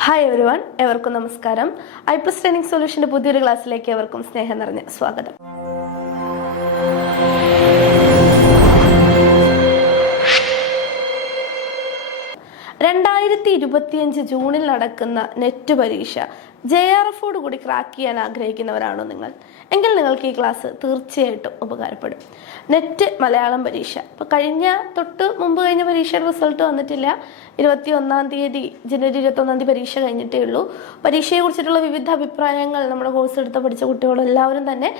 Hi everyone, എവർക്കും നമസ്കാരം. EyePlus training സൊല്യൂഷന്റെ പുതിയൊരു ക്ലാസ്സിലേക്ക് എവർക്കും സ്നേഹം നിറഞ്ഞ സ്വാഗതം. ജൂണിൽ നടക്കുന്ന നെറ്റ് പരീക്ഷ JRFോട് കൂടി ക്രാക്ക് ചെയ്യാൻ ആഗ്രഹിക്കുന്നവരാണോ നിങ്ങൾ? എങ്കിൽ നിങ്ങൾക്ക് ഈ ക്ലാസ് തീർച്ചയായിട്ടും ഉപകാരപ്പെടും. നെറ്റ് മലയാളം പരീക്ഷ തൊട്ട് മുമ്പ് കഴിഞ്ഞ പരീക്ഷയുടെ റിസൾട്ട് വന്നിട്ടില്ല. ജനുവരി 21 പരീക്ഷ കഴിഞ്ഞിട്ടേ ഉള്ളൂ. പരീക്ഷയെ കുറിച്ചിട്ടുള്ള വിവിധ അഭിപ്രായങ്ങൾ നമ്മുടെ കോഴ്സ് എടുത്ത് പഠിച്ച കുട്ടികളെല്ലാവരും തന്നെ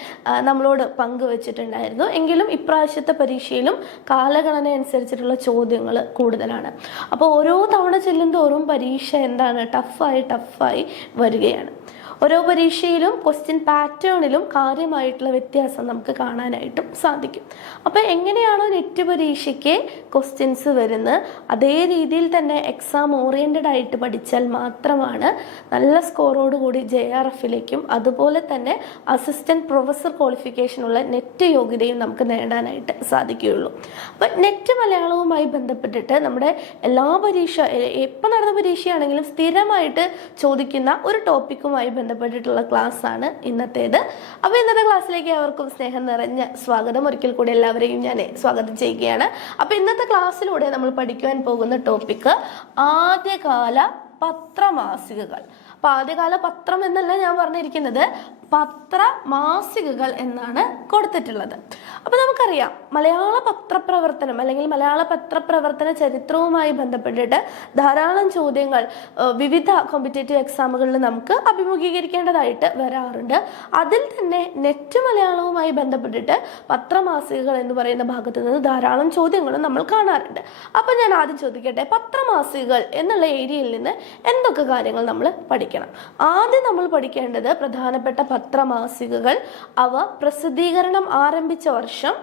നമ്മളോട് പങ്കുവച്ചിട്ടുണ്ടായിരുന്നു. എങ്കിലും ഇപ്രാവശ്യത്തെ പരീക്ഷയിലും കാലഗണന അനുസരിച്ചിട്ടുള്ള ചോദ്യങ്ങൾ കൂടുതലാണ്. അപ്പോൾ ഓരോ തവണ ചെല്ലുന്തോറും പരീക്ഷ ടഫായി വരികയാണ്. ഓരോ പരീക്ഷയിലും ക്വസ്റ്റ്യൻ പാറ്റേണിലും കാര്യമായിട്ടുള്ള വ്യത്യാസം നമുക്ക് കാണാനായിട്ടും സാധിക്കും. അപ്പോൾ എങ്ങനെയാണോ നെറ്റ് പരീക്ഷയ്ക്ക് ക്വസ്റ്റ്യൻസ് വരുന്നത്, അതേ രീതിയിൽ തന്നെ എക്സാം ഓറിയൻറ്റഡ് ആയിട്ട് പഠിച്ചാൽ മാത്രമാണ് നല്ല സ്കോറോടുകൂടി JRFിലേക്കും അതുപോലെ തന്നെ അസിസ്റ്റന്റ് പ്രൊഫസർ ക്വാളിഫിക്കേഷനുള്ള നെറ്റ് യോഗ്യതയും നമുക്ക് നേടാനായിട്ട് സാധിക്കുകയുള്ളൂ. അപ്പം നെറ്റ് മലയാളവുമായി ബന്ധപ്പെട്ടിട്ട് നമ്മുടെ എല്ലാ എപ്പോൾ നടന്ന പരീക്ഷയാണെങ്കിലും സ്ഥിരമായിട്ട് ചോദിക്കുന്ന ഒരു ടോപ്പിക്കുമായി ബന്ധപ്പെട്ടിട്ടുള്ള ക്ലാസ് ആണ് ഇന്നത്തേത്. അപ്പോൾ ഇന്നത്തെ ക്ലാസ്സിലേക്ക് അവർക്കും സ്നേഹം നിറഞ്ഞ സ്വാഗതം. ഒരിക്കൽ കൂടി എല്ലാവരെയും ഞാൻ സ്വാഗതം ചെയ്യുകയാണ്. അപ്പോൾ ഇന്നത്തെ ക്ലാസ്സിലൂടെ നമ്മൾ പഠിക്കുവാൻ പോകുന്ന ടോപ്പിക്ക് ആദ്യകാല പത്രമാസികകൾ. അപ്പോൾ ആദ്യകാല പത്രം എന്നല്ല ഞാൻ പറഞ്ഞിരിക്കുന്നത്, പത്രമാസികകൾ എന്നാണ് കൊടുത്തിട്ടുള്ളത്. അപ്പോൾ നമുക്കറിയാം മലയാള പത്രപ്രവർത്തനം അല്ലെങ്കിൽ മലയാള പത്രപ്രവർത്തന ചരിത്രവുമായി ബന്ധപ്പെട്ടിട്ട് ധാരാളം ചോദ്യങ്ങൾ വിവിധ കോമ്പറ്റേറ്റീവ് എക്സാമുകളിൽ നമുക്ക് അഭിമുഖീകരിക്കേണ്ടതായിട്ട് വരാറുണ്ട്. അതിൽ തന്നെ നെറ്റ് മലയാളവുമായി ബന്ധപ്പെട്ടിട്ട് പത്രമാസികകൾ എന്ന് പറയുന്ന ഭാഗത്ത് നിന്ന് ധാരാളം ചോദ്യങ്ങളും നമ്മൾ കാണാറുണ്ട്. അപ്പോൾ ഞാൻ ആദ്യം ചോദിക്കട്ടെ, പത്രമാസികകൾ എന്നുള്ള ഏരിയയിൽ നിന്ന് എന്തൊക്കെ കാര്യങ്ങൾ നമ്മൾ പഠിക്കണം? ആദ്യം നമ്മൾ പഠിക്കേണ്ടത് പ്രധാനപ്പെട്ട പത്രമാസികകൾ, അവ പ്രസിദ്ധീകരണം ആരംഭിച്ച വർഷം.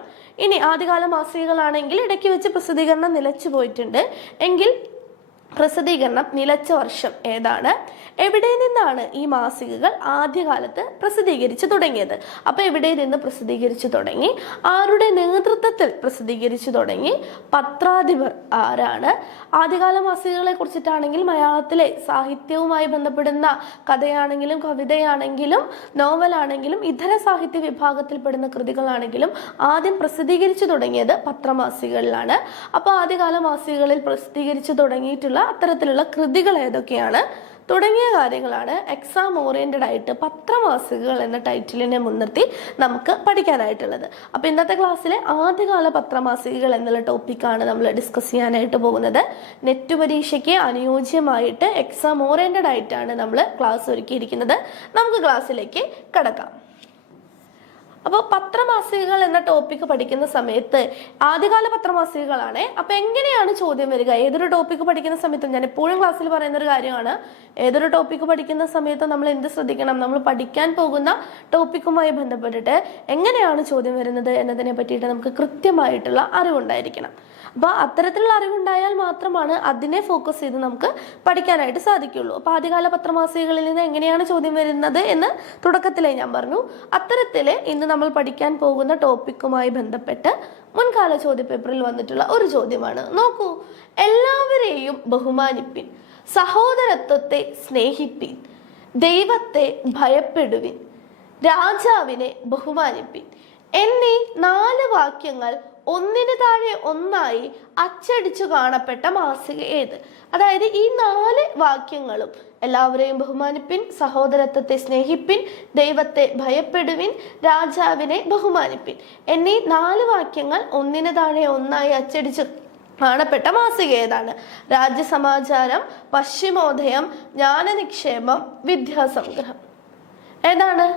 ഇനി ആദ്യകാല മാസികകളാണെങ്കിൽ ഇടയ്ക്ക് വെച്ച് പ്രസിദ്ധീകരണം നിലച്ചു പോയിട്ടുണ്ട് എങ്കിൽ പ്രസിദ്ധീകരണം നിലച്ച വർഷം ഏതാണ്? എവിടെ നിന്നാണ് ഈ മാസികകൾ ആദ്യകാലത്ത് പ്രസിദ്ധീകരിച്ചു തുടങ്ങിയത്? അപ്പോൾ എവിടെ നിന്ന് പ്രസിദ്ധീകരിച്ചു തുടങ്ങി? ആരുടെ നേതൃത്വത്തിൽ പ്രസിദ്ധീകരിച്ചു തുടങ്ങി? പത്രാധിപർ ആരാണ്? ആദ്യകാല മാസികകളെ കുറിച്ചിട്ടാണെങ്കിൽ മലയാളത്തിലെ സാഹിത്യവുമായി ബന്ധപ്പെടുന്ന കഥയാണെങ്കിലും കവിതയാണെങ്കിലും നോവലാണെങ്കിലും ഇതര സാഹിത്യ വിഭാഗത്തിൽപ്പെടുന്ന കൃതികളാണെങ്കിലും ആദ്യം പ്രസിദ്ധീകരിച്ചു തുടങ്ങിയത് പത്രമാസികകളിലാണ്. അപ്പോൾ ആദ്യകാല മാസികകളിൽ പ്രസിദ്ധീകരിച്ചു തുടങ്ങിയിട്ടുള്ള അത്തരത്തിലുള്ള കൃതികൾ ഏതൊക്കെയാണ് തുടങ്ങിയ കാര്യങ്ങളാണ് എക്സാം ഓറിയന്റഡ് ആയിട്ട് പത്രമാസികകൾ എന്ന ടൈറ്റിലിനെ മുൻനിർത്തി നമുക്ക് പഠിക്കാനായിട്ടുള്ളത്. അപ്പോൾ ഇന്നത്തെ ക്ലാസ്സിലെ ആദ്യകാല പത്രമാസികകൾ എന്നുള്ള ടോപ്പിക്കാണ് നമ്മൾ ഡിസ്കസ് ചെയ്യാനായിട്ട് പോകുന്നത്. നെറ്റ് പരീക്ഷയ്ക്ക് അനുയോജ്യമായിട്ട് എക്സാം ഓറിയന്റഡ് ആയിട്ടാണ് നമ്മൾ ക്ലാസ് ഒരുക്കിയിരിക്കുന്നത്. നമുക്ക് ക്ലാസ്സിലേക്ക് കടക്കാം. അപ്പോൾ പത്രമാസികകൾ എന്ന ടോപ്പിക്ക് പഠിക്കുന്ന സമയത്ത് ആദ്യകാല പത്രമാസികകളാണ്. അപ്പോൾ എങ്ങനെയാണ് ചോദ്യം വരിക? ഏതൊരു ടോപ്പിക്ക് പഠിക്കുന്ന സമയത്തും ഞാൻ എപ്പോഴും ക്ലാസ്സിൽ പറയുന്ന ഒരു കാര്യമാണ്, ഏതൊരു ടോപ്പിക്ക് പഠിക്കുന്ന സമയത്തും നമ്മൾ എന്ത് ശ്രദ്ധിക്കണം? നമ്മൾ പഠിക്കാൻ പോകുന്ന ടോപ്പിക്കുമായി ബന്ധപ്പെട്ടിട്ട് എങ്ങനെയാണ് ചോദ്യം വരുന്നത് എന്നതിനെ പറ്റിയിട്ട് നമുക്ക് കൃത്യമായിട്ടുള്ള അറിവുണ്ടായിരിക്കണം. അപ്പോൾ അത്തരത്തിലുള്ള അറിവുണ്ടായാൽ മാത്രമാണ് അതിനെ ഫോക്കസ് ചെയ്ത് നമുക്ക് പഠിക്കാനായിട്ട് സാധിക്കുള്ളൂ. അപ്പോൾ ആദ്യകാല പത്രമാസികകളിൽ നിന്ന് എങ്ങനെയാണ് ചോദ്യം വരുന്നത് എന്ന് തുടക്കത്തിലേ ഞാൻ പറഞ്ഞു. അത്തരത്തിൽ ഇന്ന് നമ്മൾ പഠിക്കാൻ പോകുന്ന ടോപ്പിക്കുമായി ബന്ധപ്പെട്ട് മുൻകാല ചോദ്യപേപ്പറിൽ വന്നിട്ടുള്ള ഒരു ചോദ്യമാണ്. നോക്കൂ, എല്ലാവരെയും ബഹുമാനിപ്പിൻ, സഹോദരത്വത്തെ സ്നേഹിപ്പിൻ, ദൈവത്തെ ഭയപ്പെടുവിൻ, രാജാവിനെ ബഹുമാനിപ്പിൻ എന്നീ 4 വാക്യങ്ങൾ ഒന്നിന് താഴെ ഒന്നായി അച്ചടിച്ചു കാണപ്പെട്ട മാസിക ഏത്? അതായത് ഈ 4 വാക്യങ്ങളും എല്ലാവരെയും ബഹുമാനിപ്പിൻ, സഹോദരത്വത്തെ സ്നേഹിപ്പിൻ, ദൈവത്തെ ഭയപ്പെടുവിൻ, രാജാവിനെ ബഹുമാനിപ്പിൻ എന്നീ 4 വാക്യങ്ങൾ ഒന്നിന് താഴെ ഒന്നായി അച്ചടിച്ചു കാണപ്പെട്ട മാസിക ഏതാണ്? രാജ്യസമാചാരം, പശ്ചിമോദയം, ജ്ഞാനനിക്ഷേപം, വിദ്യാസംഗ്രഹം. ഏതാണ്?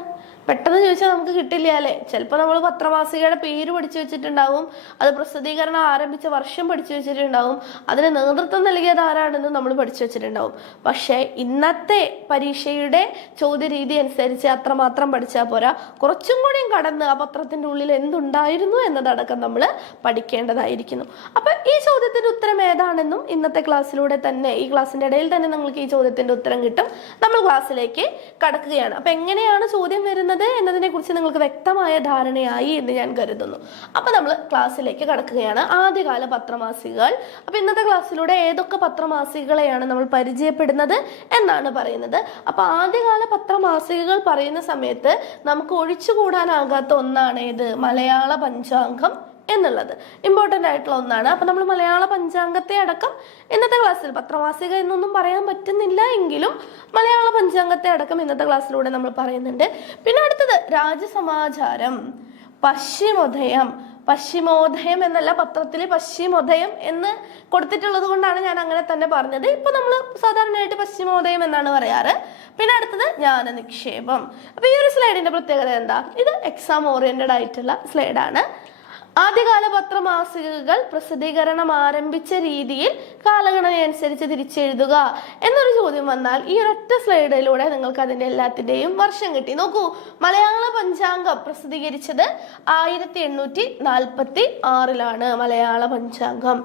പെട്ടെന്ന് ചോദിച്ചാൽ നമുക്ക് കിട്ടില്ല അല്ലേ? ചിലപ്പോൾ നമ്മൾ പത്രമാസികയുടെ പേര് പഠിച്ചു വെച്ചിട്ടുണ്ടാവും, അത് പ്രസിദ്ധീകരണം ആരംഭിച്ച വർഷം പഠിച്ചു വെച്ചിട്ടുണ്ടാവും, അതിന് നേതൃത്വം നൽകിയത് ആരാണെന്ന് നമ്മൾ പഠിച്ചു വെച്ചിട്ടുണ്ടാവും. പക്ഷേ ഇന്നത്തെ പരീക്ഷയുടെ ചോദ്യരീതി അനുസരിച്ച് അത്രമാത്രം പഠിച്ചാൽ പോരാ, കുറച്ചും കൂടിയും കടന്ന് ആ പത്രത്തിൻ്റെ ഉള്ളിൽ എന്തുണ്ടായിരുന്നു എന്നതടക്കം നമ്മൾ പഠിക്കേണ്ടതായിരിക്കുന്നു. അപ്പം ഈ ചോദ്യത്തിൻ്റെ ഉത്തരം ഏതാണെന്നും ഇന്നത്തെ ക്ലാസ്സിലൂടെ തന്നെ, ഈ ക്ലാസ്സിൻ്റെ ഇടയിൽ തന്നെ നിങ്ങൾക്ക് ഈ ചോദ്യത്തിൻ്റെ ഉത്തരം കിട്ടും. നമ്മൾ ക്ലാസ്സിലേക്ക് കടക്കുകയാണ്. അപ്പം എങ്ങനെയാണ് ചോദ്യം വരുന്നത് വരുന്നത് എന്നതിനെ കുറിച്ച് നിങ്ങൾക്ക് വ്യക്തമായ ധാരണയായി എന്ന് ഞാൻ കരുതുന്നു. അപ്പൊ നമ്മൾ ക്ലാസ്സിലേക്ക് കടക്കുകയാണ്. ആദ്യകാല പത്രമാസികകൾ. അപ്പൊ ഇന്നത്തെ ക്ലാസ്സിലൂടെ ഏതൊക്കെ പത്രമാസികകളെയാണ് നമ്മൾ പരിചയപ്പെടുന്നത് എന്നാണ് പറയുന്നത്. അപ്പൊ ആദ്യകാല പത്രമാസികകൾ പറയുന്ന സമയത്ത് നമുക്ക് ഒഴിച്ചുകൂടാനാകാത്ത ഒന്നാണ് ഇത് മലയാള പഞ്ചാംഗം എന്നുള്ളത്. ഇമ്പോർട്ടൻ്റ് ആയിട്ടുള്ള ഒന്നാണ്. അപ്പം നമ്മൾ മലയാള പഞ്ചാംഗത്തെ അടക്കം ഇന്നത്തെ ക്ലാസ്സിൽ, പത്രമാസിക എന്നൊന്നും പറയാൻ പറ്റുന്നില്ല എങ്കിലും മലയാള പഞ്ചാംഗത്തെ അടക്കം ഇന്നത്തെ ക്ലാസ്സിലൂടെ നമ്മൾ പറയുന്നുണ്ട്. പിന്നെ അടുത്തത് രാജസമാചാരം, പശ്ചിമോദയം. പശ്ചിമോദയം എന്നല്ല, പത്രത്തിൽ പശ്ചിമോദയം എന്ന് കൊടുത്തിട്ടുള്ളത് കൊണ്ടാണ് ഞാൻ അങ്ങനെ തന്നെ പറഞ്ഞത്. ഇപ്പൊ നമ്മൾ സാധാരണയായിട്ട് പശ്ചിമോദയം എന്നാണ് പറയാറ്. പിന്നെ അടുത്തത് ജ്ഞാനനിക്ഷേപം. അപ്പൊ ഈ ഒരു സ്ലൈഡിന്റെ പ്രത്യേകത എന്താ? ഇത് എക്സാം ഓറിയന്റഡ് ആയിട്ടുള്ള സ്ലൈഡാണ്. ആദ്യകാല പത്രമാസികകൾ പ്രസിദ്ധീകരണം ആരംഭിച്ച രീതിയിൽ കാലഗണനയനുസരിച്ച് തിരിച്ചെഴുതുക എന്നൊരു ചോദ്യം വന്നാൽ ഈ ഒരൊറ്റ സ്ലൈഡിലൂടെ നിങ്ങൾക്ക് അതിന്റെ എല്ലാത്തിന്റെയും വർഷം കിട്ടി. നോക്കൂ, മലയാള പഞ്ചാംഗം പ്രസിദ്ധീകരിച്ചത് 1846 മലയാള പഞ്ചാംഗം.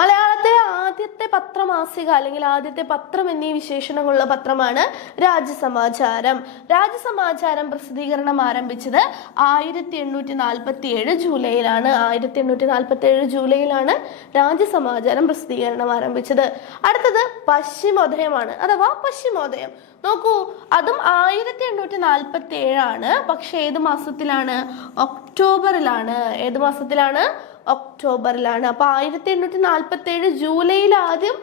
മലയാളത്തിലെ ആദ്യത്തെ പത്രമാസിക അല്ലെങ്കിൽ ആദ്യത്തെ പത്രം എന്നീ വിശേഷണങ്ങളുള്ള പത്രമാണ് രാജസമാചാരം. രാജസമാചാരം പ്രസിദ്ധീകരണം ആരംഭിച്ചത് 1847 ജൂലൈയിലാണ്. 1847 ജൂലൈയിലാണ് രാജസമാചാരം പ്രസിദ്ധീകരണം ആരംഭിച്ചത്. അടുത്തത് പശ്ചിമോദയമാണ് അഥവാ പശ്ചിമോദയം. നോക്കൂ, അതും 1847 പക്ഷെ ഏത് മാസത്തിലാണ്? ഒക്ടോബറിലാണ്. ഏത് മാസത്തിലാണ്? ഒക്ടോബറിലാണ്. അപ്പൊ 1847 ജൂലൈയിൽ ആദ്യം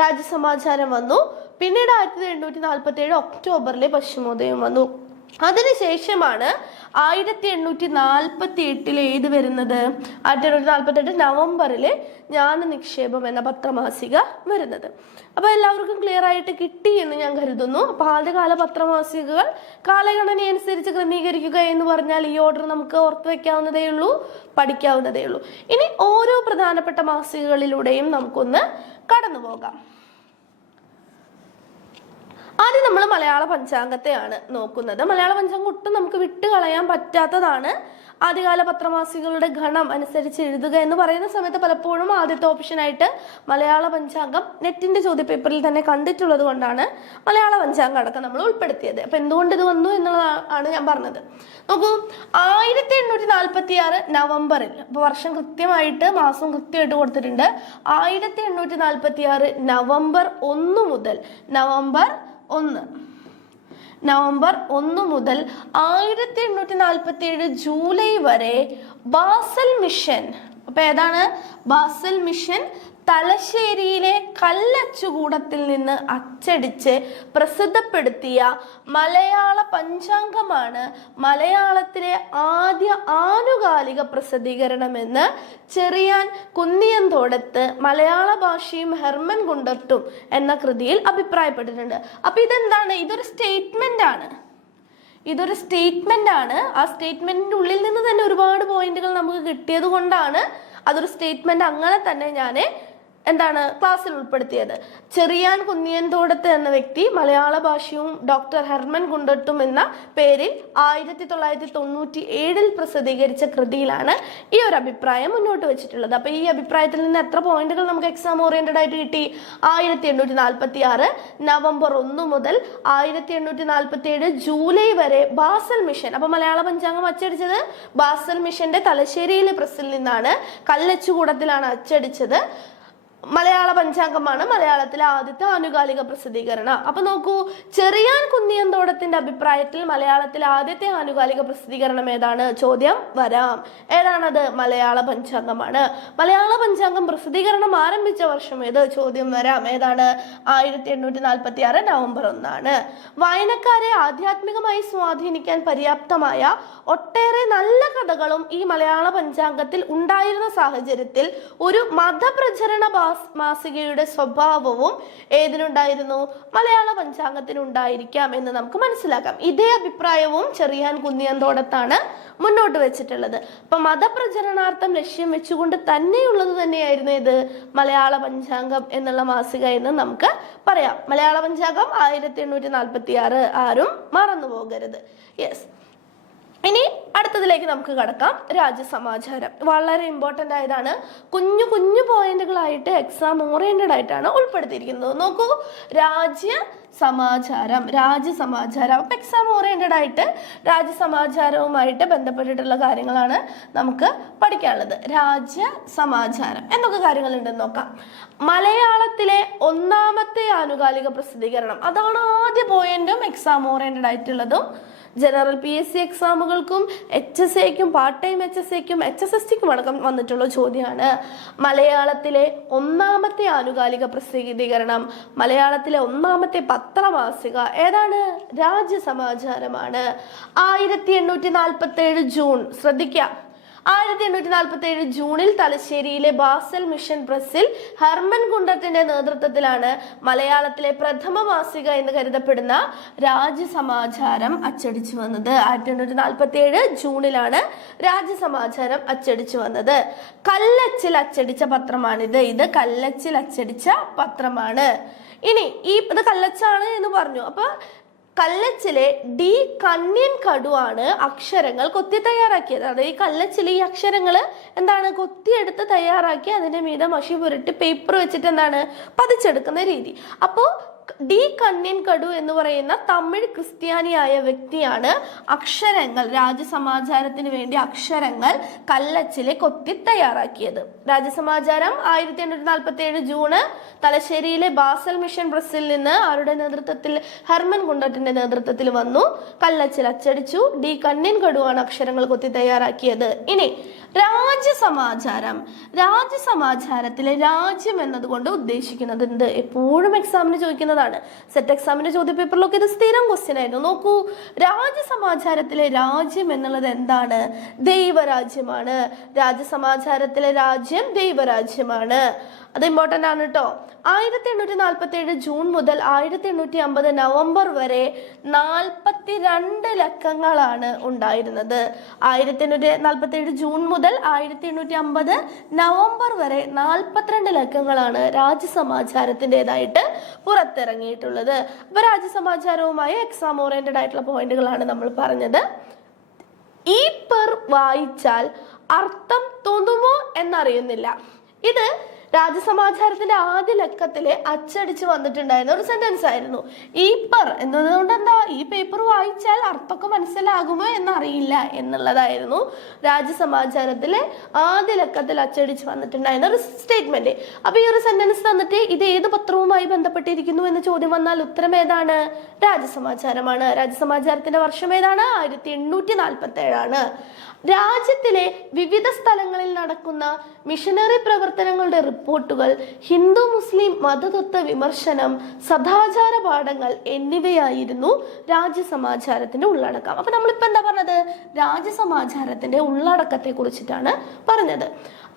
രാജസമാചാരം വന്നു. പിന്നീട് 1847 ഒക്ടോബറിലെ പശ്ചിമോദയം വന്നു. അതിനുശേഷമാണ് 1848 ഏത് വരുന്നത്? 1848 നവംബറില് ജ്ഞാനനിക്ഷേപം എന്ന പത്രമാസിക വരുന്നത്. അപ്പൊ എല്ലാവർക്കും ക്ലിയർ ആയിട്ട് കിട്ടി എന്ന് ഞാൻ കരുതുന്നു. അപ്പൊ ആദ്യകാല പത്രമാസികകൾ കാലഗണനയനുസരിച്ച് ക്രമീകരിക്കുക എന്ന് പറഞ്ഞാൽ ഈ ഓർഡർ നമുക്ക് ഓർത്തു വെക്കാവുന്നതേ ഉള്ളൂ, പഠിക്കാവുന്നതേ ഉള്ളൂ. ഇനി ഓരോ പ്രധാനപ്പെട്ട മാസികകളിലൂടെയും നമുക്കൊന്ന് കടന്നു പോകാം. ആദ്യം നമ്മൾ മലയാള പഞ്ചാംഗത്തെയാണ് നോക്കുന്നത്. മലയാള പഞ്ചാംഗം ഒട്ടും നമുക്ക് വിട്ടുകളയാൻ പറ്റാത്തതാണ്. ആദ്യകാല പത്രമാസികകളുടെ ഗണം അനുസരിച്ച് എഴുതുക എന്ന് പറയുന്ന സമയത്ത് പലപ്പോഴും ആദ്യത്തെ ഓപ്ഷനായിട്ട് മലയാള പഞ്ചാംഗം നെറ്റിന്റെ ചോദ്യപേപ്പറിൽ തന്നെ കണ്ടിട്ടുള്ളത് കൊണ്ടാണ് മലയാള പഞ്ചാംഗം അടക്കം നമ്മൾ ഉൾപ്പെടുത്തിയത്. അപ്പൊ എന്തുകൊണ്ട് ഇത് വന്നു എന്നുള്ളതാണ് ഞാൻ പറഞ്ഞത്. നോക്കൂ, 1846 നവംബറിൽ, അപ്പൊ വർഷം കൃത്യമായിട്ട് മാസം കൃത്യമായിട്ട് കൊടുത്തിട്ടുണ്ട്. 1846 നവംബർ 1 മുതൽ നവംബർ 1 മുതൽ 1847 ജൂലൈ വരെ ബാസൽ മിഷൻ. അപ്പൊ ഏതാണ് ബാസൽ മിഷൻ? തലശ്ശേരിയിലെ കല്ലച്ചുകൂടത്തിൽ നിന്ന് അച്ചടിച്ച് പ്രസിദ്ധപ്പെടുത്തിയ മലയാള പഞ്ചാംഗമാണ് മലയാളത്തിലെ ആദ്യ ആനുകാലിക പ്രസിദ്ധീകരണമെന്ന് ചെറിയാൻ കുന്നിയന്തോടത്ത് മലയാള ഭാഷയും ഹെർമൻ ഗുണ്ടർട്ടും എന്ന കൃതിയിൽ അഭിപ്രായപ്പെട്ടിട്ടുണ്ട്. അപ്പൊ ഇതെന്താണ്? ഇതൊരു സ്റ്റേറ്റ്മെന്റ് ആണ്. ആ സ്റ്റേറ്റ്മെന്റിന്റെ ഉള്ളിൽ നിന്ന് തന്നെ ഒരുപാട് പോയിന്റുകൾ നമുക്ക് കിട്ടിയത് കൊണ്ടാണ് അതൊരു സ്റ്റേറ്റ്മെന്റ് അങ്ങനെ തന്നെ ഞാൻ ക്ലാസ്സിൽ ഉൾപ്പെടുത്തിയത്. ചെറിയാൻ കുന്നിയന്തോടത്ത് എന്ന വ്യക്തി മലയാള ഭാഷയും ഡോക്ടർ ഹെർമൻ ഗുണ്ടർട്ടും എന്ന പേരിൽ 1997 പ്രസിദ്ധീകരിച്ച കൃതിയിലാണ് ഈ ഒരു അഭിപ്രായം മുന്നോട്ട് വെച്ചിട്ടുള്ളത്. അപ്പൊ ഈ അഭിപ്രായത്തിൽ നിന്ന് എത്ര പോയിന്റുകൾ നമുക്ക് എക്സാം ഓറിയന്റഡ് ആയിട്ട് കിട്ടി? 1846 നവംബർ 1 മുതൽ 1847 ജൂലൈ വരെ ബാസൽ മിഷൻ. അപ്പൊ മലയാള പഞ്ചാംഗം അച്ചടിച്ചത് ബാസൽ മിഷന്റെ തലശ്ശേരിയിലെ പ്രസിൽ നിന്നാണ്. കല്ലച്ചുകൂടത്തിലാണ് അച്ചടിച്ചത്. മലയാള പഞ്ചാംഗമാണ് മലയാളത്തിലെ ആദ്യത്തെ ആനുകാലിക പ്രസിദ്ധീകരണം. അപ്പൊ നോക്കൂ, ചെറിയാൻ കുന്നിയന്തോടത്തിന്റെ അഭിപ്രായത്തിൽ മലയാളത്തിലെ ആദ്യത്തെ ആനുകാലിക പ്രസിദ്ധീകരണം ഏതാണ്? ചോദ്യം വരാം. ഏതാണത്? മലയാള പഞ്ചാംഗമാണ്. മലയാള പഞ്ചാംഗം പ്രസിദ്ധീകരണം ആരംഭിച്ച വർഷം ഏത്? ചോദ്യം വരാം. ഏതാണ്? 1846 നവംബർ 1. വായനക്കാരെ ആധ്യാത്മികമായി സ്വാധീനിക്കാൻ പര്യാപ്തമായ ഒട്ടേറെ നല്ല കഥകളും ഈ മലയാള പഞ്ചാംഗത്തിൽ ഉണ്ടായിരുന്ന സാഹചര്യത്തിൽ ഒരു മതപ്രചരണ മാസികയുടെ സ്വഭാവവും ഏതിനുണ്ടായിരുന്നു? മലയാള പഞ്ചാംഗത്തിനുണ്ടായിരിക്കാം എന്ന് നമുക്ക് മനസ്സിലാക്കാം. ഇതേ അഭിപ്രായവും ചെറിയാൻ കുന്നിയന്തോടത്താണ് മുന്നോട്ട് വെച്ചിട്ടുള്ളത്. അപ്പൊ മതപ്രചരണാർത്ഥം ലക്ഷ്യം വെച്ചുകൊണ്ട് തന്നെയുള്ളത് തന്നെയായിരുന്നു ഇത് മലയാള പഞ്ചാംഗം എന്നുള്ള മാസിക എന്ന് നമുക്ക് പറയാം. മലയാള പഞ്ചാംഗം 1846, ആരും മറന്നു പോകരുത്. യെസ്. ഇനി അടുത്തതിലേക്ക് നമുക്ക് കടക്കാം. രാജ്യസമാചാരം വളരെ ഇമ്പോർട്ടൻ്റ് ആയതാണ്. കുഞ്ഞു കുഞ്ഞു പോയിന്റുകളായിട്ട് എക്സാം ഓറിയന്റഡ് ആയിട്ടാണ് ഉൾപ്പെടുത്തിയിരിക്കുന്നത്. നോക്കൂ, രാജ്യസമാചാരം. അപ്പൊ എക്സാം ഓറിയന്റഡ് ആയിട്ട് രാജ്യസമാചാരവുമായിട്ട് ബന്ധപ്പെട്ടിട്ടുള്ള കാര്യങ്ങളാണ് നമുക്ക് പഠിക്കാനുള്ളത്. രാജ്യസമാചാരം എന്തൊക്കെ കാര്യങ്ങളുണ്ടെന്ന് നോക്കാം. മലയാളത്തിലെ ഒന്നാമത്തെ ആനുകാലിക പ്രസിദ്ധീകരണം, അതാണ് ആദ്യ പോയിന്റും എക്സാം ഓറിയന്റഡ് ആയിട്ടുള്ളതും. ജനറൽ PSC എക്സാമുകൾക്കും HSAക്കും പാർട്ട് ടൈം HSAക്കും HSSTക്കും അടക്കം വന്നിട്ടുള്ള ചോദ്യമാണ്. മലയാളത്തിലെ ഒന്നാമത്തെ ആനുകാലിക പ്രസിദ്ധീകരണം, മലയാളത്തിലെ ഒന്നാമത്തെ പത്രമാസിക ഏതാണ്? രാജ്യസമാചാരമാണ്. 1847 ജൂൺ, ശ്രദ്ധിക്കാം, 1847 ജൂണിൽ തലശ്ശേരിയിലെ ബാസൽ മിഷൻ പ്രസിൽ ഹെർമൻ ഗുണ്ടത്തിന്റെ നേതൃത്വത്തിലാണ് മലയാളത്തിലെ പ്രഥമ മാസിക എന്ന് കരുതപ്പെടുന്ന രാജ്യസമാചാരം അച്ചടിച്ചു വന്നത്. 1847 ജൂണിലാണ് രാജ്യസമാചാരം അച്ചടിച്ചു വന്നത്. കല്ലച്ചിൽ അച്ചടിച്ച പത്രമാണിത്. ഇത് കല്ലച്ചിൽ അച്ചടിച്ച പത്രമാണ്. ഇനി ഇത് കല്ലച്ചാണ് എന്ന് പറഞ്ഞു. അപ്പൊ കല്ലച്ചിലെ ഡി കണ്യൻ കടുവാണ് അക്ഷരങ്ങൾ കൊത്തി തയ്യാറാക്കിയത്. അതായത് ഈ കല്ലച്ചിൽ ഈ അക്ഷരങ്ങൾ എന്താണ് കൊത്തിയെടുത്ത് തയ്യാറാക്കി അതിന്റെ മീതെ മഷി പുരട്ടി പേപ്പർ വെച്ചിട്ട് എന്താണ് പതിച്ചെടുക്കുന്ന രീതി. അപ്പോൾ ഡി കണ്യൻ കടു എന്ന് പറയുന്ന തമിഴ് ക്രിസ്ത്യാനിയായ വ്യക്തിയാണ് അക്ഷരങ്ങൾ, രാജ്യസമാചാരത്തിന് വേണ്ടി അക്ഷരങ്ങൾ കല്ലച്ചിലെ കൊത്തി തയ്യാറാക്കിയത്. രാജ്യസമാചാരം 1847 ജൂണ് തലശ്ശേരിയിലെ ബാസൽ മിഷൻ പ്രസിൽ നിന്ന് ആരുടെ നേതൃത്വത്തിൽ? ഹെർമൻ ഗുണ്ടത്തിന്റെ നേതൃത്വത്തിൽ വന്നു. കല്ലച്ചിൽ അച്ചടിച്ചു. ഡി കണ്യൻ കടുവാണ് അക്ഷരങ്ങൾ കൊത്തി തയ്യാറാക്കിയത്. ഇനി രാജ്യസമാചാരം. രാജ്യസമാചാരത്തിലെ രാജ്യം എന്നതുകൊണ്ട് ഉദ്ദേശിക്കുന്നത് എന്ത്? എപ്പോഴും എക്സാമിന് ചോദിക്കുന്നതാണ്. സെറ്റ് എക്സാമിന്റെ ചോദ്യപേപ്പറിലൊക്കെ ഇത് സ്ഥിരം ക്വസ്റ്റ്യൻ ആയിരുന്നു. നോക്കൂ, രാജ്യസമാചാരത്തിലെ രാജ്യം എന്നുള്ളത് എന്താണ്? ദൈവരാജ്യമാണ്. രാജ്യസമാചാരത്തിലെ രാജ്യം ദൈവരാജ്യമാണ്. അത് ഇമ്പോർട്ടൻ്റ് ആണ് കേട്ടോ. 1847 ജൂൺ മുതൽ 1850 നവംബർ വരെ 42 ലക്കങ്ങളാണ് ഉണ്ടായിരുന്നത്. 1847 ജൂൺ മുതൽ 1850 നവംബർ വരെ 42 ലക്കങ്ങളാണ് രാജ്യസമാചാരത്തിൻ്റെതായിട്ട് പുറത്തിറങ്ങിയിട്ടുള്ളത്. അപ്പൊ രാജ്യസമാചാരവുമായി എക്സാം ഓറിയന്റഡ് ആയിട്ടുള്ള പോയിന്റുകളാണ് നമ്മൾ പറഞ്ഞത്. ഈ പെർ വായിച്ചാൽ അർത്ഥം തോന്നുമോ എന്നറിയുന്നില്ല. ഇത് രാജ്യസമാചാരത്തിന്റെ ആദ്യ ലക്കത്തില് അച്ചടിച്ച് വന്നിട്ടുണ്ടായിരുന്ന ഒരു സെന്റൻസ് ആയിരുന്നു. ഈ പെർ എന്നതുകൊണ്ട് എന്താ? ഈ പേപ്പർ വായിച്ചാൽ അർത്ഥമൊക്കെ മനസ്സിലാകുമോ എന്നറിയില്ല എന്നുള്ളതായിരുന്നു രാജ്യസമാചാരത്തിലെ ആദ്യ ലക്കത്തിൽ അച്ചടിച്ച് വന്നിട്ടുണ്ടായിരുന്ന ഒരു സ്റ്റേറ്റ്മെന്റ്. അപ്പൊ ഈ ഒരു സെന്റൻസ് തന്നിട്ട് ഇത് ഏത് പത്രവുമായി ബന്ധപ്പെട്ടിരിക്കുന്നു എന്ന് ചോദ്യം വന്നാൽ ഉത്തരം ഏതാണ്? രാജ്യസമാചാരമാണ്. രാജ്യസമാചാരത്തിന്റെ വർഷം ഏതാണ്? 1847 ആണ്. രാജ്യത്തിലെ വിവിധ സ്ഥലങ്ങളിൽ നടക്കുന്ന മിഷനറി പ്രവർത്തനങ്ങളുടെ റിപ്പോർട്ടുകൾ, ഹിന്ദു മുസ്ലിം മതതത്വ വിമർശനം, സദാചാര പാഠങ്ങൾ എന്നിവയായിരുന്നു രാജ്യസമാചാരത്തിന്റെ ഉള്ളടക്കം. അപ്പൊ നമ്മളിപ്പോ എന്താ പറഞ്ഞത്? രാജ്യസമാചാരത്തിന്റെ ഉള്ളടക്കത്തെ കുറിച്ചിട്ടാണ് പറഞ്ഞത്.